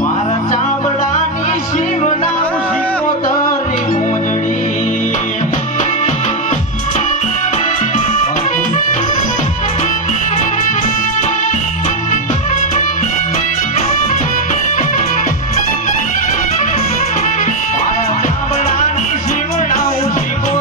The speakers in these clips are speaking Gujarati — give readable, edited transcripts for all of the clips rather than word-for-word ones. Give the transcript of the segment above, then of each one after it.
મારા ચામડાની શિવડાઉ શિવો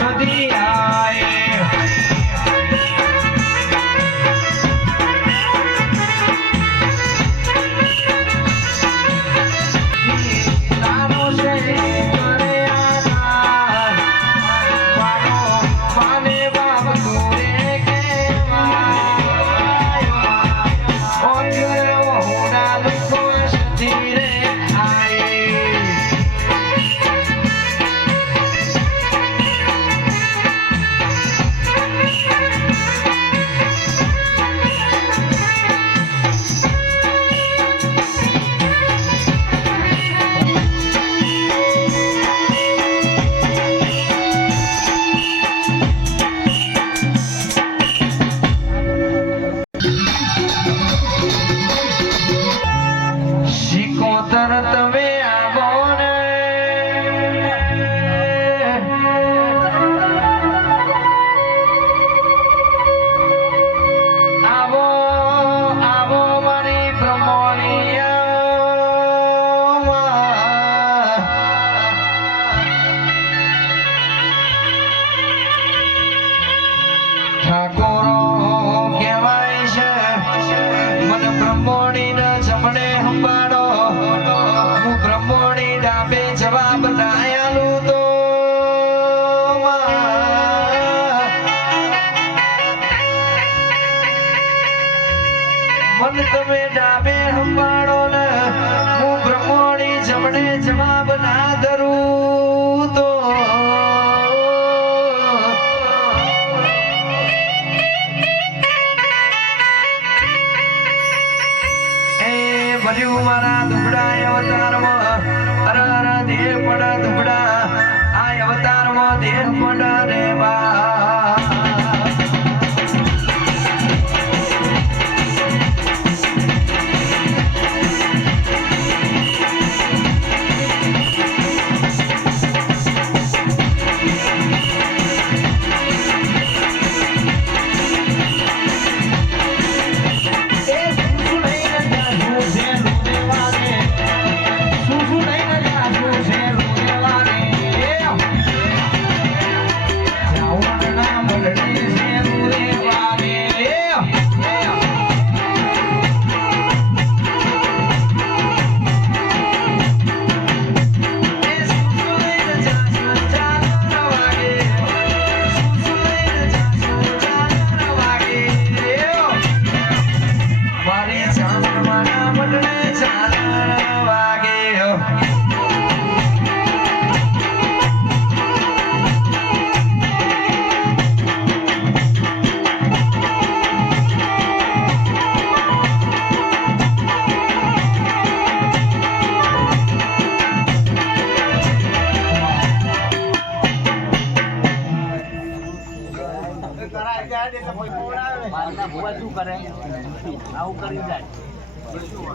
Sadi મને જવાબ ના ધરું તો એ ભર્યું મારા દુબળા અવતારમાં અરર દેહ પડ દુબળા આ અવતારમાં દેહ પડ રે બા શું કરે આવું કરી જાય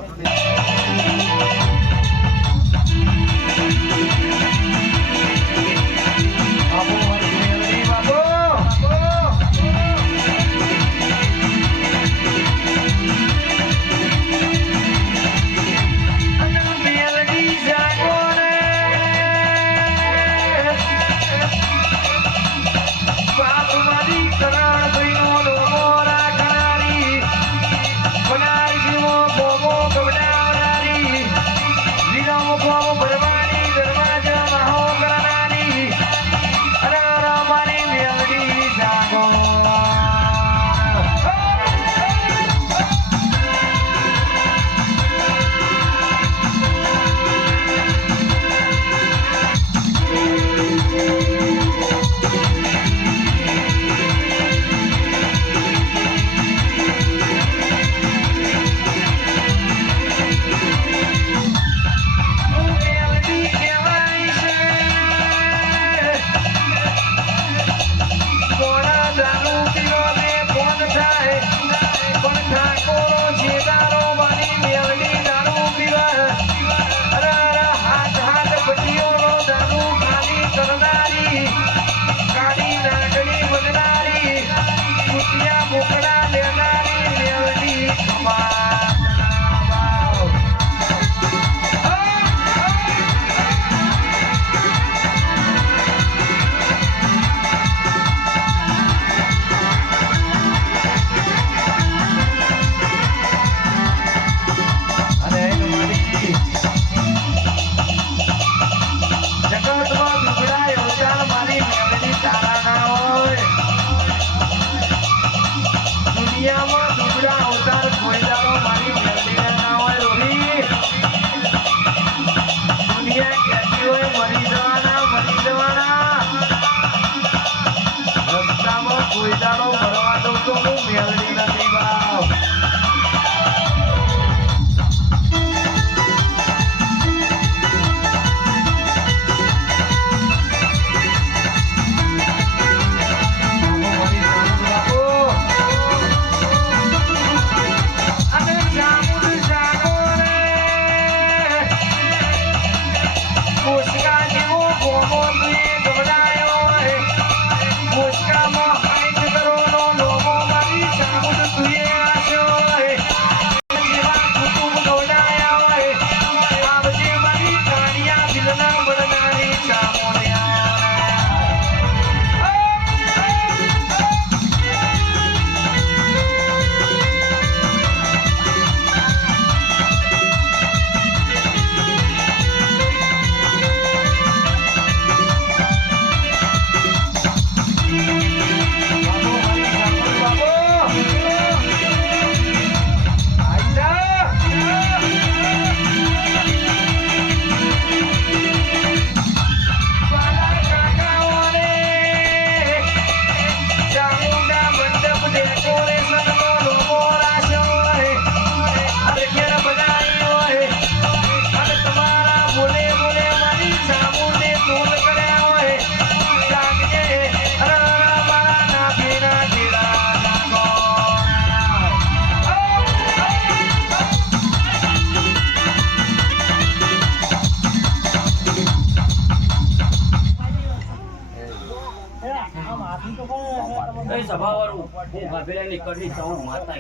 એ સભાવાળું હું ગાભેલાની કરની ચાઉંડ માતા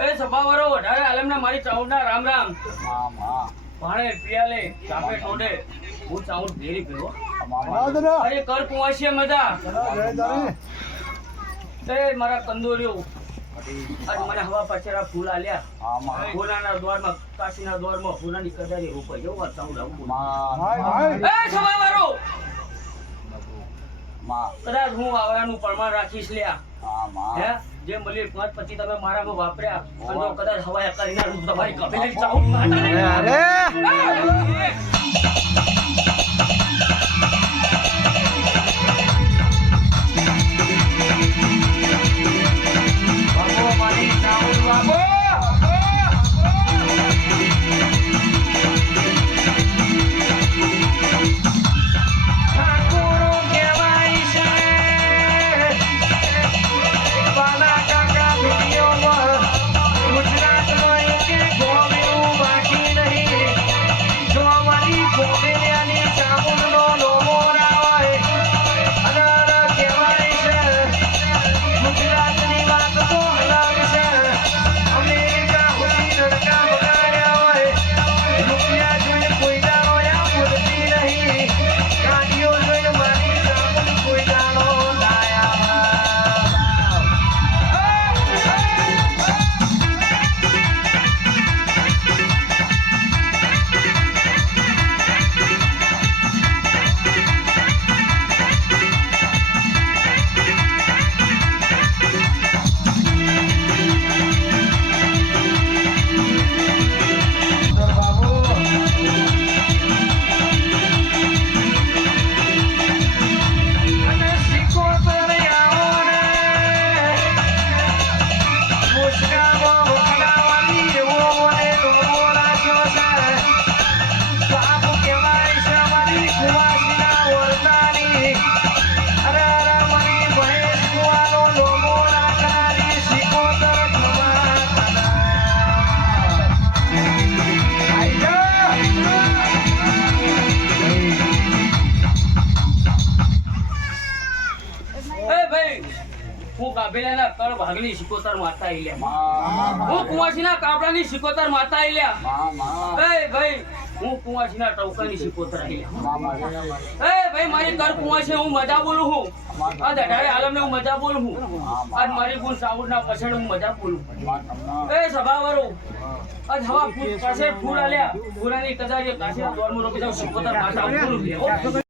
એ સભાવાળો વધારે આલમના મારી ચાઉંડના રામ રામ ભાણે પિયાલે ચાપે ટોડે હું ચાઉંડ ભેરી ગયો અરે કર કુંવાશીએ મજા એ મારા કંદોરીઓ આજ મને હવા પછેરા ફૂલ આલ્યા ફૂલાના દ્વારમાં કાશીના દ્વારમાં ફૂલાની કદારી રોપાઈ જવું આ ચાઉંડ આવું એ સભાવાળો કદાચ હું આવવાનું પ્રમાણ રાખીશ લ્યા હે જે મળી પાંચ પછી તમે મારામાં વાપર્યા અને જો કદાચ હવાય કરીને તમારી કબીલાની ચાઉંડ બાપો મારી ચાઉંડ બાપો ઠાકોરો કહેવાય છે વાલા કાકા વિડીયોમાં ગુજરાતમાં એકે ગોમ એવું બાકી નહીં જો અમારી ગોમેલિયાની ચામુંડનો લોમો રાવાય અને કહેવાય છે ગુજરાતની વાત તો અલગ છે અમેરિકા સુધી રડકા બગાડ્યા હોય રૂપિયા જોઈને કોઈ દાડો યા બોલતી નહીં ગાડીઓ જોઈને મારી ચામુંડ કોઈ દાડો લાયા બાબુ અને સિકોતર આવો ને મુસ્કામાં વખડાવાની એવો મને ડોરો રાખ્યો છે બાપુ કહેવાય છે મારી કુવાસીના વરદાની અરે અરે મારી ભેંસ કુવાનો લોમો રાખનારી સિકોતર ખમા આઈ જા એ ભાઈ હું ગાભેલાના કળ ભાગની સિકોતર માતા આલ્યા હું કુંવાસીના કાપડાની સિકોતર માતા આલ્યા એ ભાઈ હું કુંવાસીના ટવકાની સિકોતર આલ્યા એ ભાઈ મારી કર કુંવાસી હું મજા બોલું હું આ દઢારે આલમને હું મજા બોલું હું આજ મારી ગુણ સાઉડના પછડ હું મજા બોલું એ સભાવાળો આજ હવા પાસે ફૂલ આલ્યા ફૂલાની કદાચ કાશીના દ્વારમાં રોકી જાઉં સિકોતર માતા હું બોલું